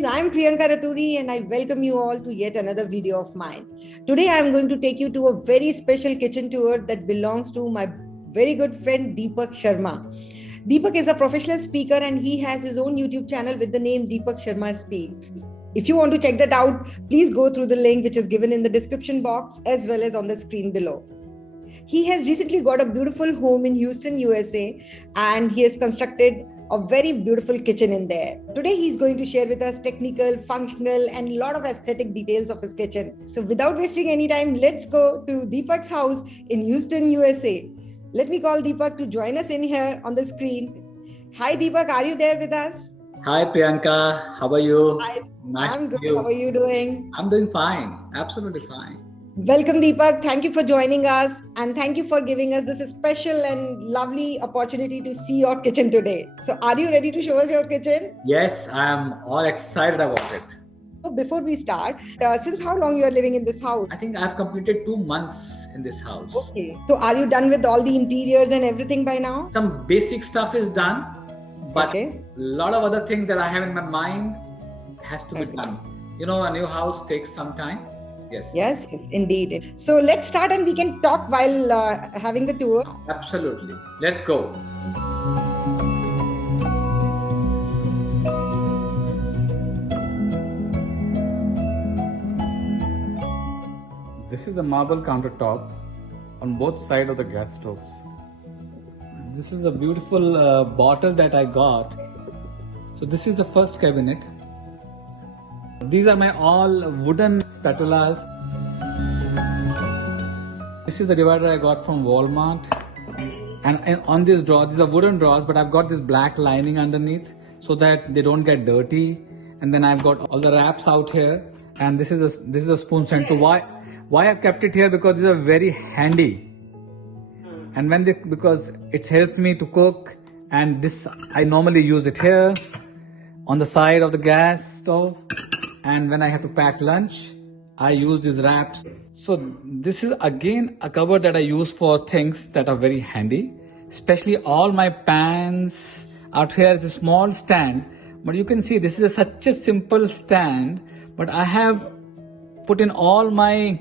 friends, I'm Priyanka Raturi and I welcome you all to yet another video of mine. Today I'm going to take you to a very special kitchen tour that belongs to my very good friend Deepak Sharma. Deepak is a professional speaker and he has his own YouTube channel with the name Deepak Sharma Speaks. If you want to check that out, please go through the link which is given in the description box as well as on the screen below. He has recently got a beautiful home in Houston, USA, and he has constructed a very beautiful kitchen in there. Today, he's going to share with us technical, functional, and a lot of aesthetic details of his kitchen. So, without wasting any time, let's go to Deepak's house in Houston, USA. Let me call Deepak to join us in here on the screen. Hi, Deepak, are you there with us? Hi Priyanka, how are you? Hi, Nice I'm to good. meet you. How are you doing? I'm doing fine, absolutely fine. Welcome, Deepak. Thank you for joining us and thank you for giving us this special and lovely opportunity to see your kitchen today. So, are you ready to show us your kitchen? Yes, I'm all excited about it. Before we start, since how long you are living in this house? I think I've completed 2 months in this house. Okay. So, are you done with all the interiors and everything by now? Some basic stuff is done, but Okay. a lot of other things that I have in my mind has to be Okay. done. You know, a new house takes some time. Yes. Yes, indeed. So, let's start and we can talk while having the tour. Absolutely. Let's go. This is the marble countertop on both sides of the gas stoves. This is a beautiful bottle that I got. So this is the first cabinet. These are my all wooden spatulas. This is the divider I got from Walmart. And on this drawer, these are wooden drawers, but I've got this black lining underneath so that they don't get dirty. And then I've got all the wraps out here. And this is a spoon stand. So why I've kept it here? Because these are very handy. And because it's helped me to cook, and this I normally use it here on the side of the gas stove. And when I have to pack lunch, I use these wraps. So this is again a cupboard that I use for things that are very handy, especially all my pans. Out here is a small stand, but you can see this is such a simple stand, but I have put in all my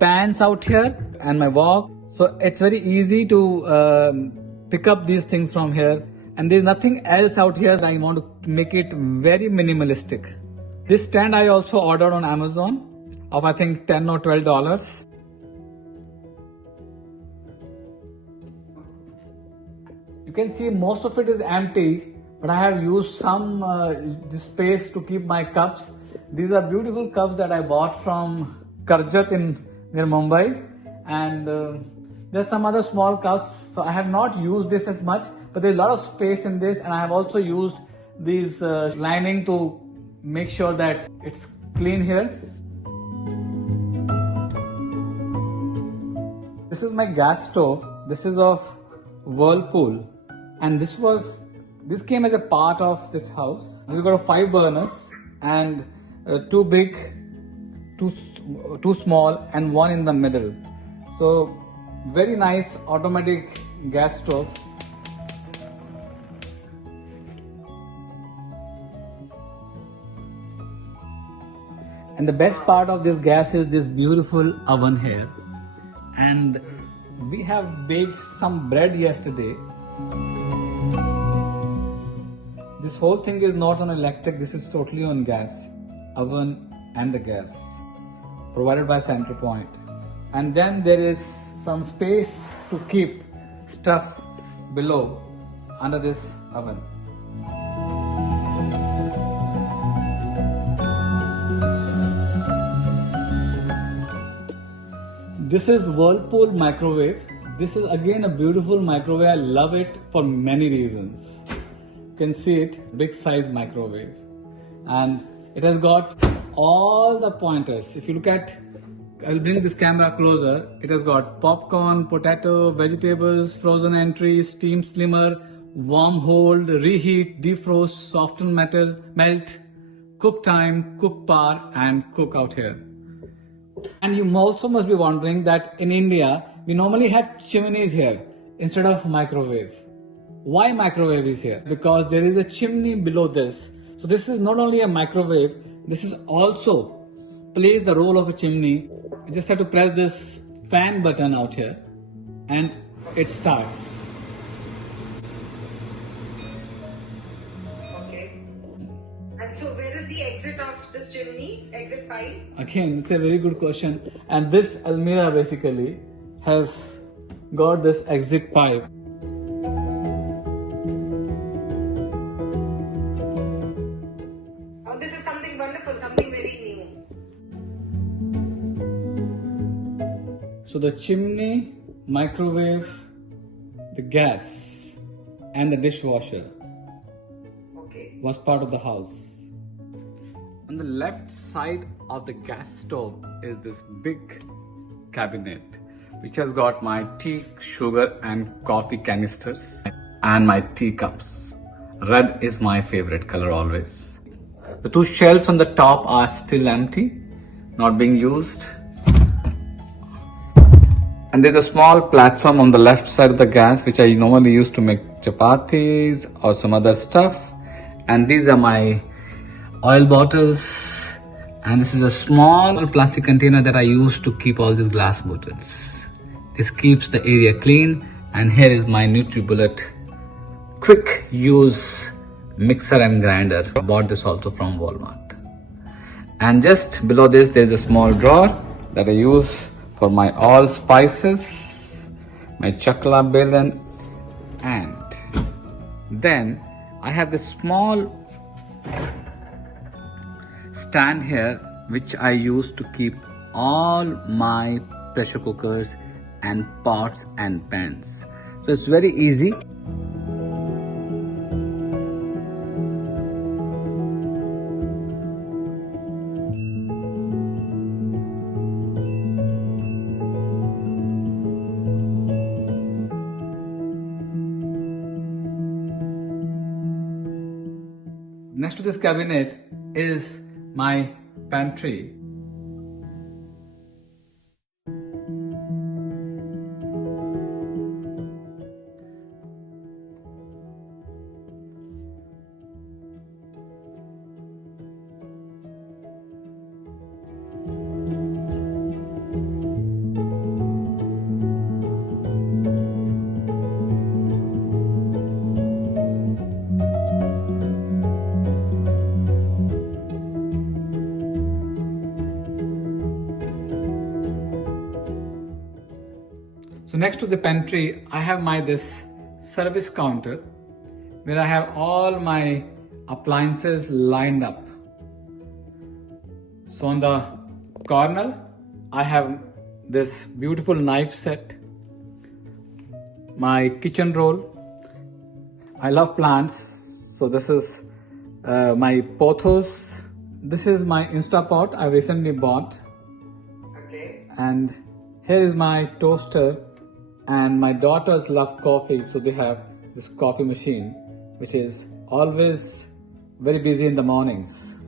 pans out here and my wok. So it's very easy to pick up these things from here. And there's nothing else out here. I want to make it very minimalistic. This stand I also ordered on Amazon of I think $10 or $12. You can see most of it is empty, but I have used some this space to keep my cups. These are beautiful cups that I bought from Karjat near Mumbai, and there's some other small cups. So I have not used this as much, but there's a lot of space in this, and I have also used these lining to make sure that it's clean here. This is my gas stove. This is of Whirlpool, and this came as a part of this house. This has got 5 burners and 2 big, 2 small, and 1 in the middle. So very nice automatic gas stove. And the best part of this gas is this beautiful oven here. And we have baked some bread yesterday. This whole thing is not on electric, this is totally on gas. Oven and the gas, provided by Centerpoint. And then there is some space to keep stuff below under this oven. This is Whirlpool microwave. This is again a beautiful microwave. I love it for many reasons. You can see it, big size microwave. And it has got all the pointers. If you look at, I'll bring this camera closer. It has got popcorn, potato, vegetables, frozen entries, steam slimmer, warm hold, reheat, defrost, soften melt, cook time, cook power, and cook out here. And you also must be wondering that in India, we normally have chimneys here instead of microwave. Why microwave is here? Because there is a chimney below this. So So this is not only a microwave, this is also plays the role of a chimney. You just have to press this fan button out here and it starts. Okay. And so where is the exit of this chimney? Exit pipe? Again, it's a very good question. And this Almirah basically has got this exit pipe. Oh, this is something wonderful, something very new. So the chimney, microwave, the gas and the dishwasher Okay. was part of the house. On the left side of the gas stove is this big cabinet which has got my tea, sugar and coffee canisters and my teacups. Red is my favorite color always. The two shelves on the top are still empty, not being used. And there's a small platform on the left side of the gas which I normally use to make chapatis or some other stuff. And these are my oil bottles, and this is a small plastic container that I use to keep all these glass bottles. This keeps the area clean. And here is my NutriBullet quick use mixer and grinder. I bought this also from Walmart. And just below this there's a small drawer that I use for my all spices, my chakla belan, and then I have this small stand here which I use to keep all my pressure cookers and pots and pans. So it's very easy. Next to this cabinet is my pantry. So next to the pantry, I have this service counter where I have all my appliances lined up. So on the corner, I have this beautiful knife set, my kitchen roll. I love plants, so this is my pothos. This is my Instapot I recently bought. Okay. And here is my toaster. And my daughters love coffee, so they have this coffee machine which is always very busy in the mornings.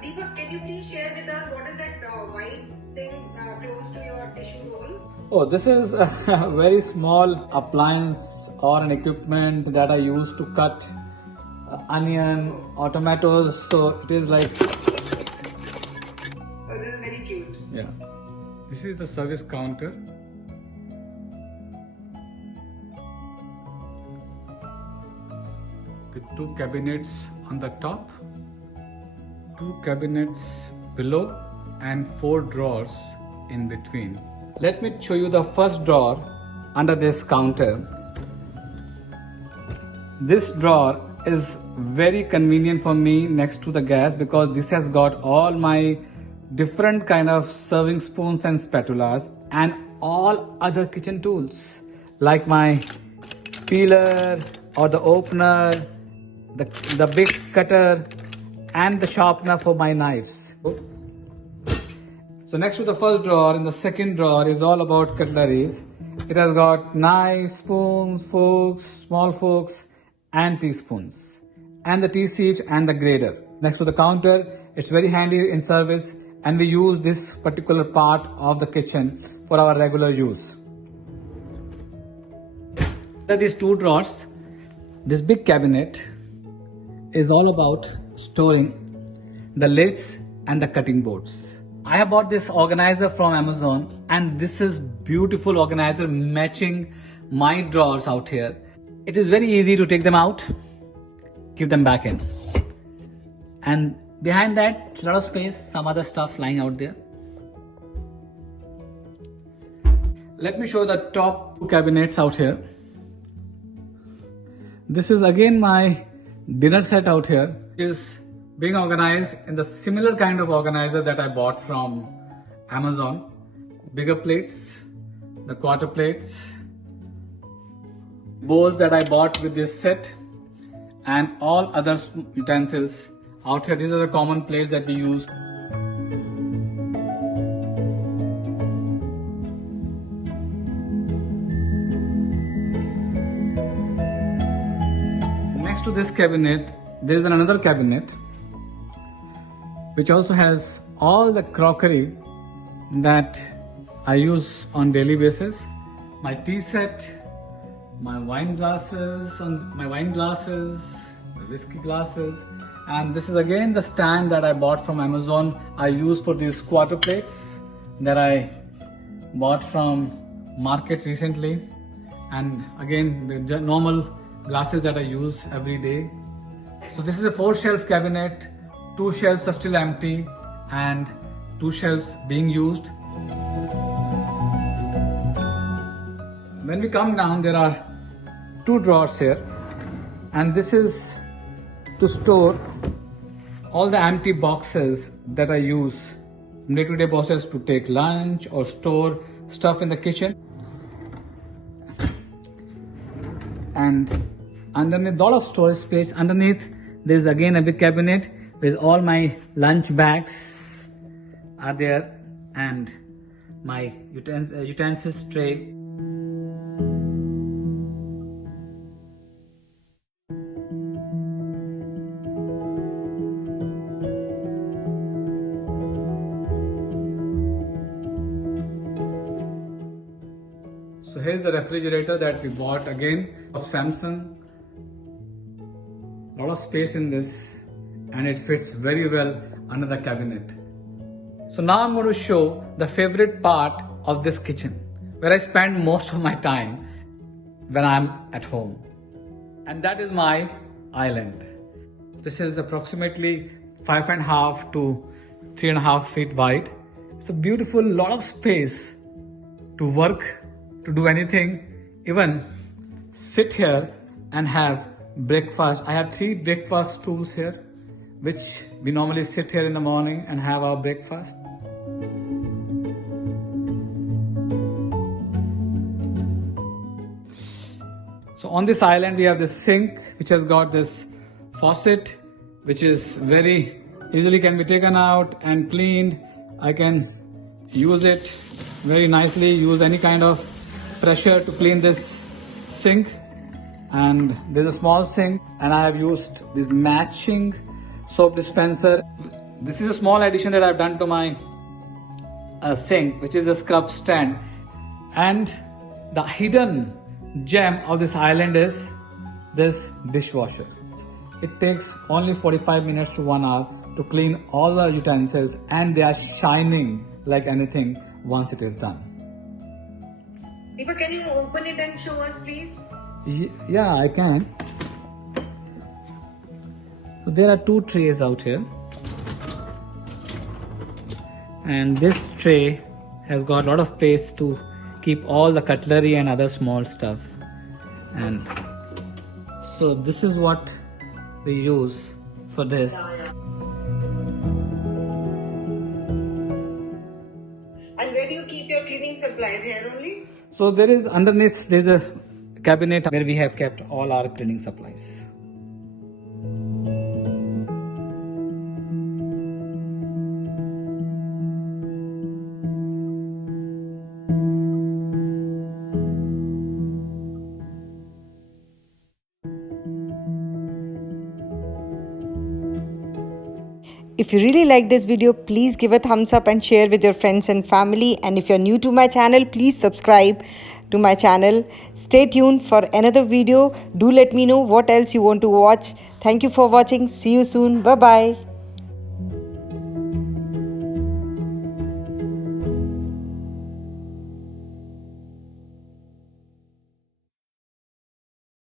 Deepak, can you please share with us what is that white thing close to your tissue roll? Oh, this is a very small appliance or an equipment that I use to cut onion or tomatoes. So it is like, Oh, this is very cute. yeah. This is the service counter. With two cabinets on the top, two cabinets below, and 4 drawers in between. Let me show you the first drawer under this counter. This drawer is very convenient for me next to the gas because this has got all my different kind of serving spoons and spatulas and all other kitchen tools like my peeler or the opener, the big cutter and the sharpener for my knives. So next to the first drawer, in the second drawer is all about cutleries. It has got knives, spoons, forks, small forks and teaspoons, and the tea sieves and the grater. Next to the counter, it's very handy in service, and we use this particular part of the kitchen for our regular use. These two drawers, this big cabinet is all about storing the lids and the cutting boards. I have bought this organizer from Amazon, and this is beautiful organizer matching my drawers out here. It is very easy to take them out, keep them back in. And behind that, a lot of space, some other stuff lying out there. Let me show the top two cabinets out here. This is again my dinner set out here. It is being organized in the similar kind of organizer that I bought from Amazon. Bigger plates, the quarter plates, bowls that I bought with this set, and all other utensils out here. These are the common plates that we use. Next to this cabinet, there is another cabinet which also has all the crockery that I use on daily basis. My tea set, my wine glasses, my whiskey glasses, and this is again the stand that I bought from Amazon. I use for these quarter plates that I bought from market recently, and again the normal glasses that I use every day. So this is a 4-shelf cabinet. 2 shelves are still empty and 2 shelves being used. When we come down, there are 2 drawers here, and this is to store all the empty boxes that I use day-to-day boxes to take lunch or store stuff in the kitchen. And underneath, a lot of storage space. Underneath, there is again a big cabinet with all my lunch bags are there, and my utensils tray. So here's the refrigerator that we bought again of Samsung. A lot of space in this, and it fits very well under the cabinet. So now I'm going to show the favorite part of this kitchen, where I spend most of my time when I'm at home. And that is my island. This is approximately 5.5 to 3.5 feet wide. It's a beautiful lot of space to work, to do anything, even sit here and have breakfast. I have 3 breakfast stools here, which we normally sit here in the morning and have our breakfast. So on this island we have this sink which has got this faucet, which is very easily can be taken out and cleaned. I can use it very nicely, use any kind of pressure to clean this sink. And there's a small sink, and I have used this matching soap dispenser. This is a small addition that I've done to my sink, which is a scrub stand. And the hidden gem of this island is this dishwasher. It takes only 45 minutes to 1 hour to clean all the utensils, and they are shining like anything once it is done. Deepak, can you open it and show us, please? Yeah, I can. So there are 2 trays out here, and this tray has got a lot of place to keep all the cutlery and other small stuff. And so this is what we use for this. And where do you keep your cleaning supplies? Here only? So there is underneath, there's a cabinet where we have kept all our cleaning supplies. If you really like this video, please give a thumbs up and share with your friends and family. And if you're new to my channel, please subscribe to my channel. Stay tuned for another video. Do let me know what else you want to watch. Thank you for watching. See you soon. Bye bye.